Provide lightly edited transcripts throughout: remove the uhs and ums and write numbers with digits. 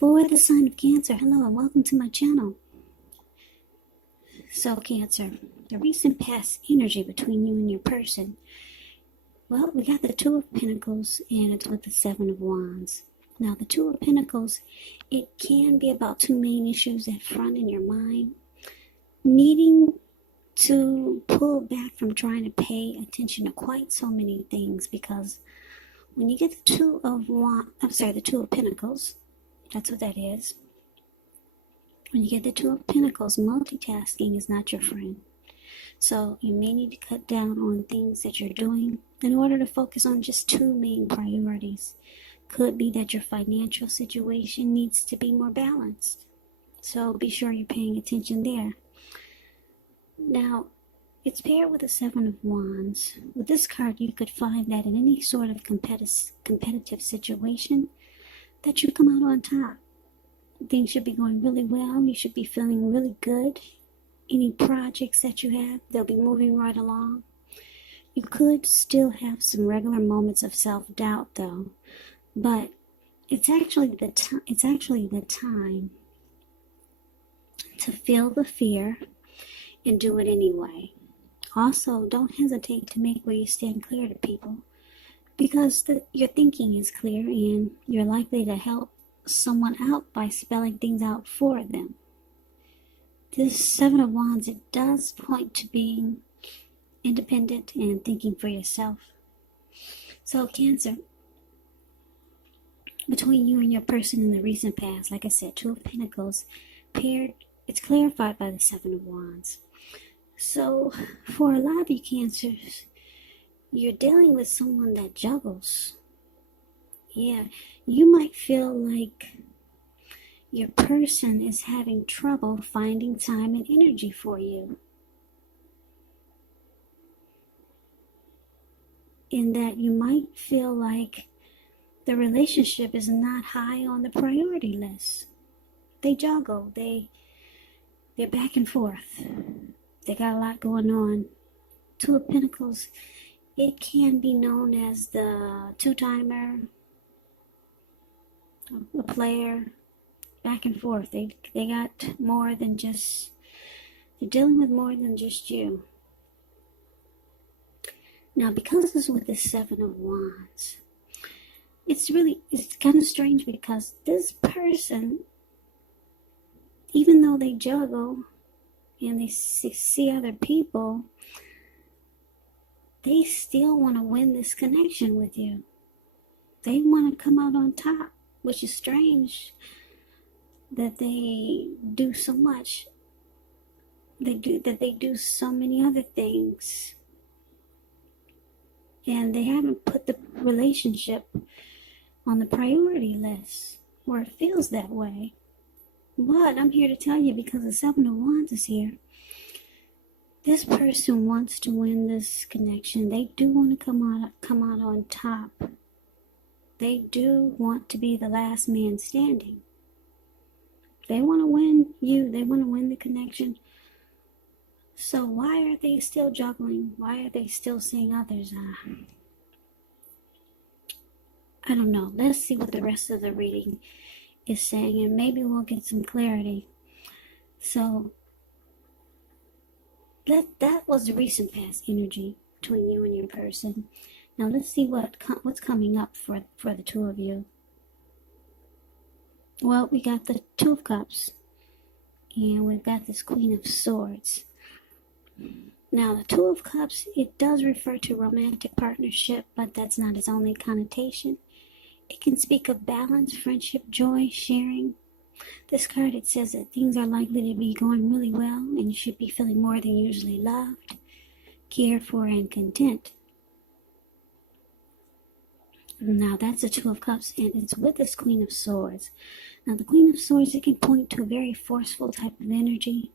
For the sign of Cancer, hello and welcome to my channel. So Cancer, the recent past energy between you and your person. Well, we got the Two of Pentacles and it's with the Seven of Wands. Now the Two of Pentacles, it can be about two main issues at front in your mind. Needing to pull back from trying to pay attention to quite so many things, because when you get the Two of Pentacles, that's what that is. When you get the Two of Pentacles, multitasking is not your friend. So you may need to cut down on things that you're doing in order to focus on just two main priorities. Could be that your financial situation needs to be more balanced. So be sure you're paying attention there. Now, it's paired with the Seven of Wands. With this card, you could find that in any sort of competitive situation, that you come out on top. Things should be going really well. You should be feeling really good. Any projects that you have, they'll be moving right along. You could still have some regular moments of self-doubt though, but it's actually the time to feel the fear and do it anyway. Also, don't hesitate to make where you stand clear to people, because your thinking is clear and you're likely to help someone out by spelling things out for them. This Seven of Wands, it does point to being independent and thinking for yourself. So Cancer, between you and your person in the recent past, like I said, Two of Pentacles paired, it's clarified by the Seven of Wands. So for a lot of you Cancers, you're dealing with someone that juggles. Yeah, you might feel like your person is having trouble finding time and energy for you. In that you might feel like the relationship is not high on the priority list. They juggle, they're back and forth. They got a lot going on. Two of Pentacles, it can be known as the two-timer, a player, back and forth. They got more than just, they're dealing with more than just you. Now, because this is with the Seven of Wands, it's kind of strange, because this person, even though they juggle and they see other people, they still want to win this connection with you. They want to come out on top, which is strange that they do so much. They do so many other things. And they haven't put the relationship on the priority list, or it feels that way. But I'm here to tell you, because the Seven of Wands is here, this person wants to win this connection. They do want to come out on top. They do want to be the last man standing. They want to win you. They want to win the connection. So why are they still juggling? Why are they still seeing others? I don't know. Let's see what the rest of the reading is saying, and maybe we'll get some clarity. So that was the recent past energy between you and your person. Now let's see what's coming up for the two of you. Well, we got the Two of Cups, and we've got this Queen of Swords. Now, the Two of Cups, it does refer to romantic partnership, but that's not its only connotation. It can speak of balance, friendship, joy, sharing. This card, it says that things are likely to be going really well, and you should be feeling more than usually loved, cared for, and content. Now, that's the Two of Cups, and it's with this Queen of Swords. Now, the Queen of Swords, it can point to a very forceful type of energy.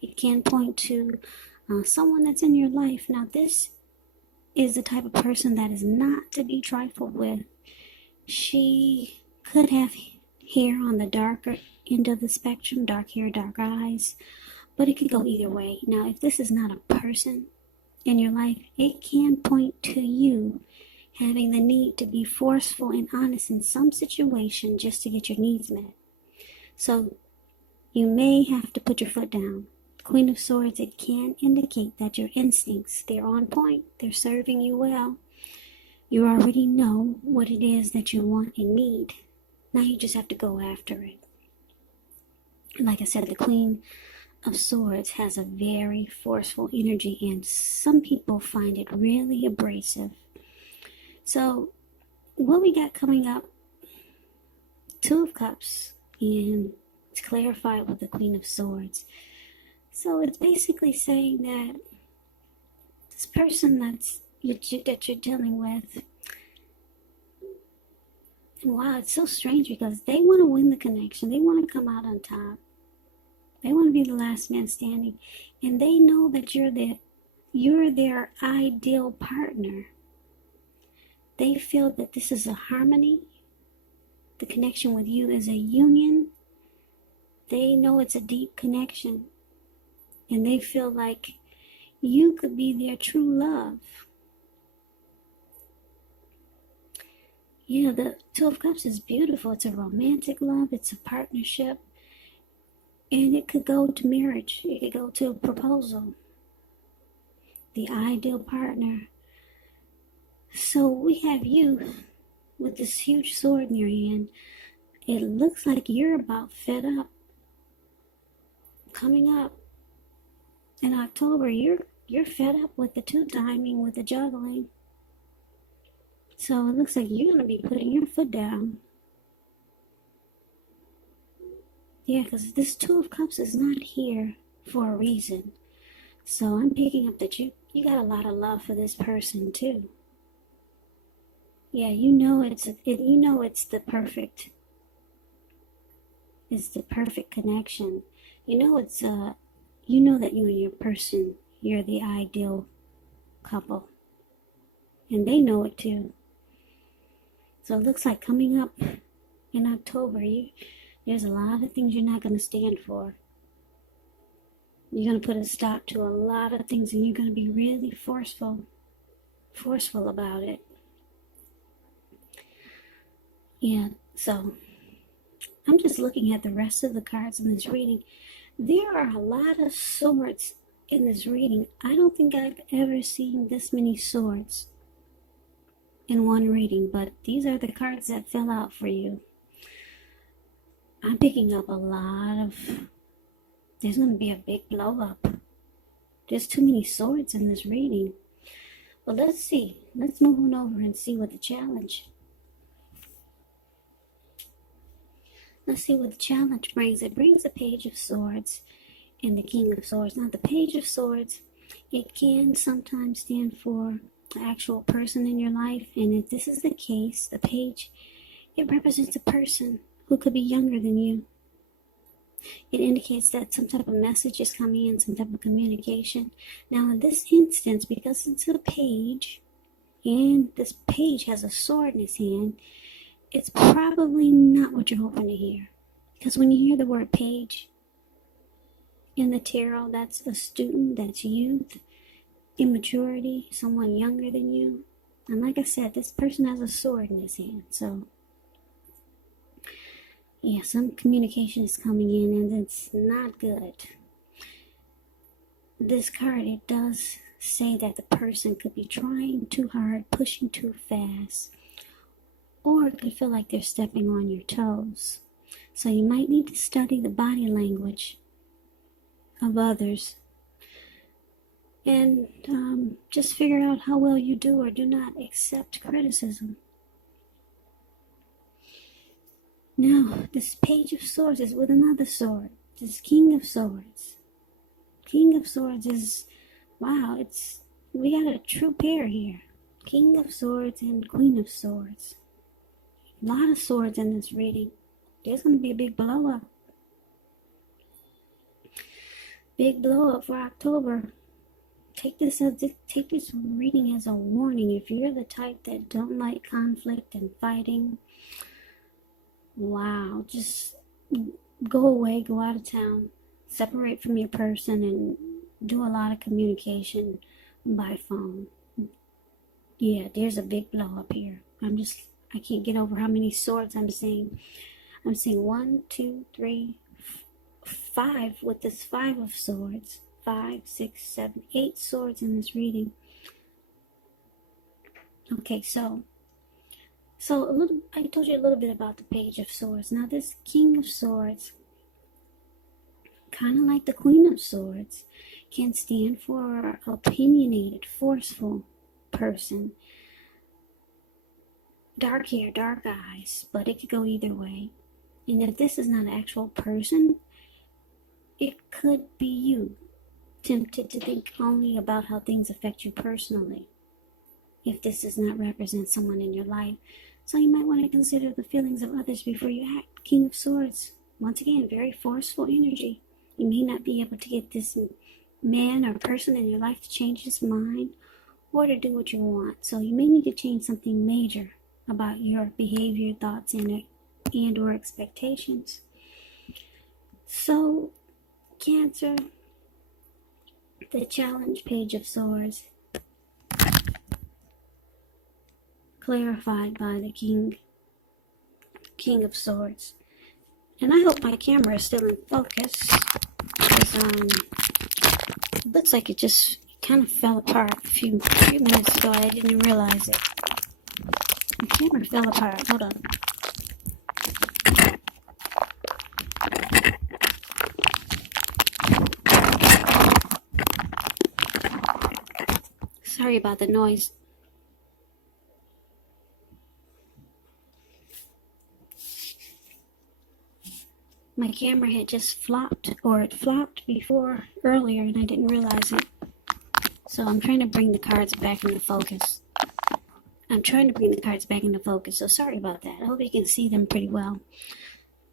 It can point to someone that's in your life. Now, this is the type of person that is not to be trifled with. She could have hair on the darker end of the spectrum, dark hair, dark eyes, but it could go either way. Now, if this is not a person in your life, it can point to you having the need to be forceful and honest in some situation just to get your needs met. So you may have to put your foot down. Queen of Swords, it can indicate that your instincts, they're on point, they're serving you well. You already know what it is that you want and need. Now you just have to go after it. Like I said, the Queen of Swords has a very forceful energy, and some people find it really abrasive. So what we got coming up, Two of Cups, and it's clarified with the Queen of Swords. So it's basically saying that this person that you're dealing with, and wow, it's so strange because they want to win the connection. They want to come out on top. They want to be the last man standing, and they know that you're their ideal partner. They feel that this is a harmony. The connection with you is a union. They know it's a deep connection, and they feel like you could be their true love. You know, the Two of Cups is beautiful. It's a romantic love. It's a partnership. And it could go to marriage. It could go to a proposal. The ideal partner. So we have you with this huge sword in your hand. It looks like you're about fed up. Coming up in October, you're fed up with the two-timing, with the juggling. So it looks like you're going to be putting your foot down. Yeah, because this Two of Cups is not here for a reason. So I'm picking up that you got a lot of love for this person too. Yeah, you know it's the perfect. It's the perfect connection. You know you know that you and your person, you're the ideal couple, and they know it too. So it looks like coming up in October, there's a lot of things you're not going to stand for. You're going to put a stop to a lot of things, and you're going to be really forceful about it. Yeah, so I'm just looking at the rest of the cards in this reading. There are a lot of swords in this reading. I don't think I've ever seen this many swords in one reading, but these are the cards that fell out for you. I'm picking up a lot of... There's going to be a big blow up. There's too many swords in this reading. Well, let's see. Let's move on over and see what the challenge... Let's see what the challenge brings. It brings the Page of Swords and the King of Swords. Now, the Page of Swords, it can sometimes stand for the actual person in your life. And if this is the case, the Page, it represents a person who could be younger than you. It indicates that some type of message is coming in, some type of communication. Now, in this instance, because it's a page, and this page has a sword in his hand, it's probably not what you're hoping to hear. Because when you hear the word page in the tarot, that's a student, that's youth, immaturity, someone younger than you. And like I said, this person has a sword in his hand. So, yeah, some communication is coming in, and it's not good. This card, it does say that the person could be trying too hard, pushing too fast, or it could feel like they're stepping on your toes. So you might need to study the body language of others and just figure out how well you do or do not accept criticism. Now, this Page of Swords is with another sword. This King of Swords. King of Swords is, wow, we got a true pair here. King of Swords and Queen of Swords. A lot of swords in this reading. There's going to be a big blow up. Big blow up for October. Take this reading as a warning. If you're the type that don't like conflict and fighting, wow, just go away, go out of town, separate from your person, and do a lot of communication by phone. Yeah, there's a big blow up here. I can't get over how many swords I'm seeing. I'm seeing 1, 2, 3, 5 with this 5 of swords. 5, 6, 7, 8 swords in this reading. Okay, so I told you a little bit about the Page of Swords. Now this King of Swords, kind of like the Queen of Swords, can stand for opinionated, forceful person. Dark hair, dark eyes, but it could go either way. And if this is not an actual person, it could be you, tempted to think only about how things affect you personally, if this does not represent someone in your life. So you might want to consider the feelings of others before you act. King of Swords, once again, very forceful energy. You may not be able to get this man or person in your life to change his mind or to do what you want. So you may need to change something major about your behavior, thoughts, and or expectations. So, Cancer, the challenge Page of Swords, clarified by the King of Swords. And I hope my camera is still in focus, because it looks like it just kind of fell apart a few minutes ago. I didn't realize it. The camera fell apart. Hold on. Sorry about the noise. My camera had just flopped, or it flopped before earlier, and I didn't realize it. So I'm trying to bring the cards back into focus. So sorry about that. I hope you can see them pretty well.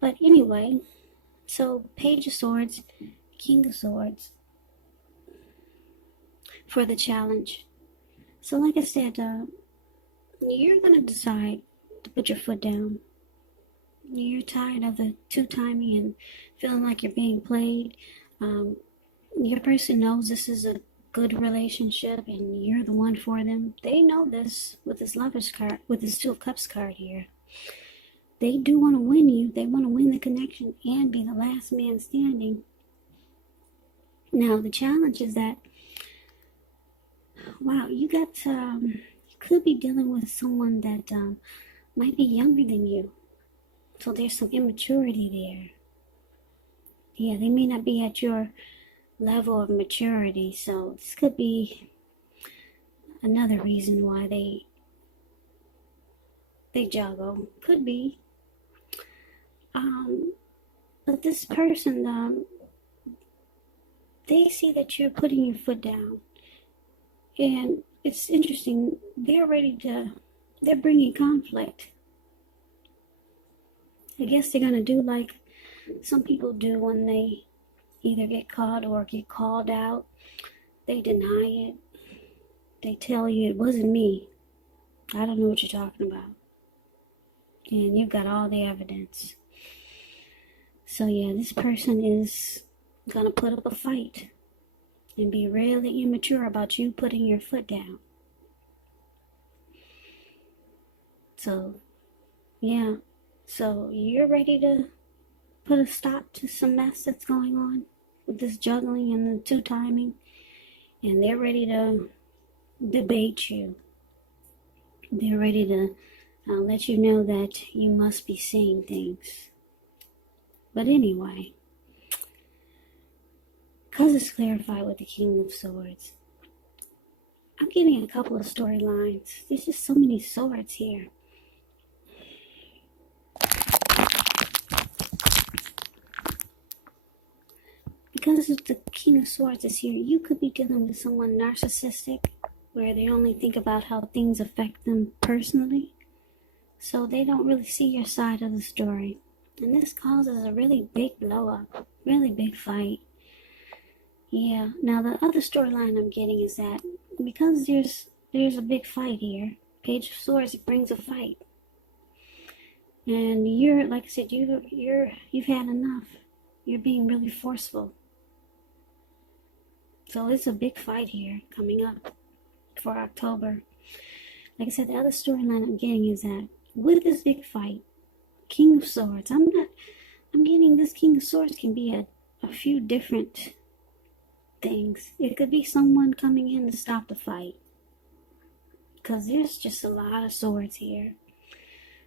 But anyway, so Page of Swords, King of Swords for the challenge. So like I said, you're going to decide to put your foot down. You're tired of the two-timing and feeling like you're being played. Your person knows this is a good relationship and you're the one for them. They know this with this Lover's card, with this Two of Cups card here. They do want to win you. They want to win the connection and be the last man standing. Now, the challenge is that, wow, you could be dealing with someone that might be younger than you. So there's some immaturity there. Yeah, they may not be at your level of maturity. So this could be another reason why they juggle. Could be. But this person, they see that you're putting your foot down. And it's interesting. They're bringing conflict. I guess they're going to do like some people do when they either get caught or get called out. They deny it. They tell you it wasn't me. I don't know what you're talking about. And you've got all the evidence. So yeah, this person is going to put up a fight and be really immature about you putting your foot down. So, yeah. So you're ready to put a stop to some mess that's going on with this juggling and the two-timing. And they're ready to debate you. They're ready to let you know that you must be seeing things. But anyway, because it's clarified with the King of Swords, I'm getting a couple of storylines. There's just so many swords here. Because the King of Swords is here, you could be dealing with someone narcissistic, where they only think about how things affect them personally. So they don't really see your side of the story. And this causes a really big blow up, really big fight. Yeah, now the other storyline I'm getting is that because there's a big fight here, Page of Swords, it brings a fight. And you're, like I said, you've had enough. You're being really forceful. So it's a big fight here coming up for October. Like I said, the other storyline I'm getting is that with this big fight, King of Swords, I'm getting this King of Swords can be a few different things. It could be someone coming in to stop the fight, because there's just a lot of swords here.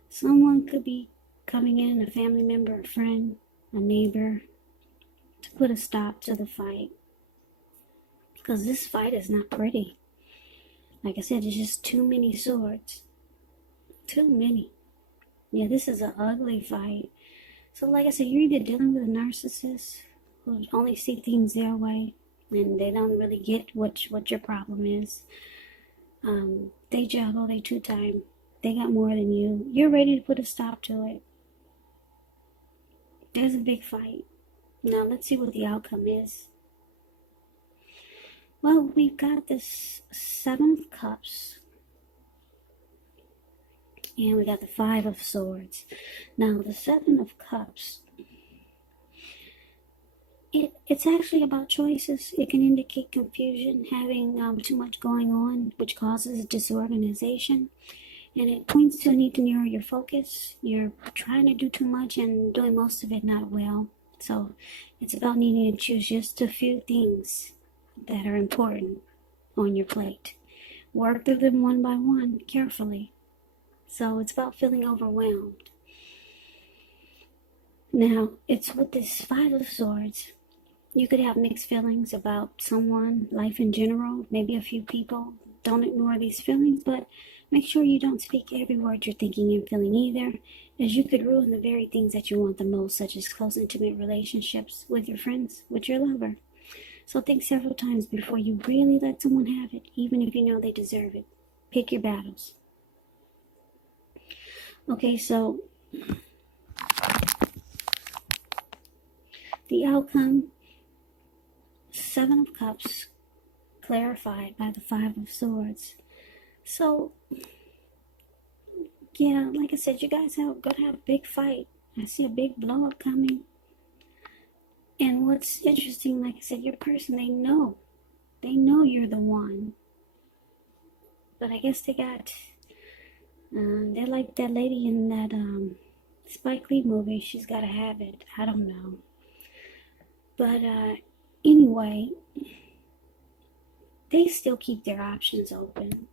Someone could be coming in, a family member, a friend, a neighbor, to put a stop to the fight. Because this fight is not pretty. Like I said, there's just too many swords. Too many. Yeah, this is an ugly fight. So like I said, you're either dealing with a narcissist who only see things their way, and they don't really get what your problem is. They juggle, they two-time. They got more than you. You're ready to put a stop to it. There's a big fight. Now let's see what the outcome is. Well, we've got this 7 of Cups. And we got the 5 of Swords. Now the 7 of Cups, it's actually about choices. It can indicate confusion, having too much going on, which causes disorganization. And it points to a need to narrow your focus. You're trying to do too much and doing most of it not well. So it's about needing to choose just a few things that are important on your plate. Work through them one by one, carefully. So it's about feeling overwhelmed. Now, it's with this 5 of Swords. You could have mixed feelings about someone, life in general, maybe a few people. Don't ignore these feelings, but make sure you don't speak every word you're thinking and feeling either, as you could ruin the very things that you want the most, such as close, intimate relationships with your friends, with your lover. So think several times before you really let someone have it, even if you know they deserve it. Pick your battles. Okay, so the outcome, 7 of Cups, clarified by the 5 of Swords. So, yeah, like I said, you guys are going to have a big fight. I see a big blow up coming. And what's interesting, like I said, your person, they know you're the one. But I guess they got, they're like that lady in that Spike Lee movie, She's Gotta Have It. I don't know. But anyway, they still keep their options open.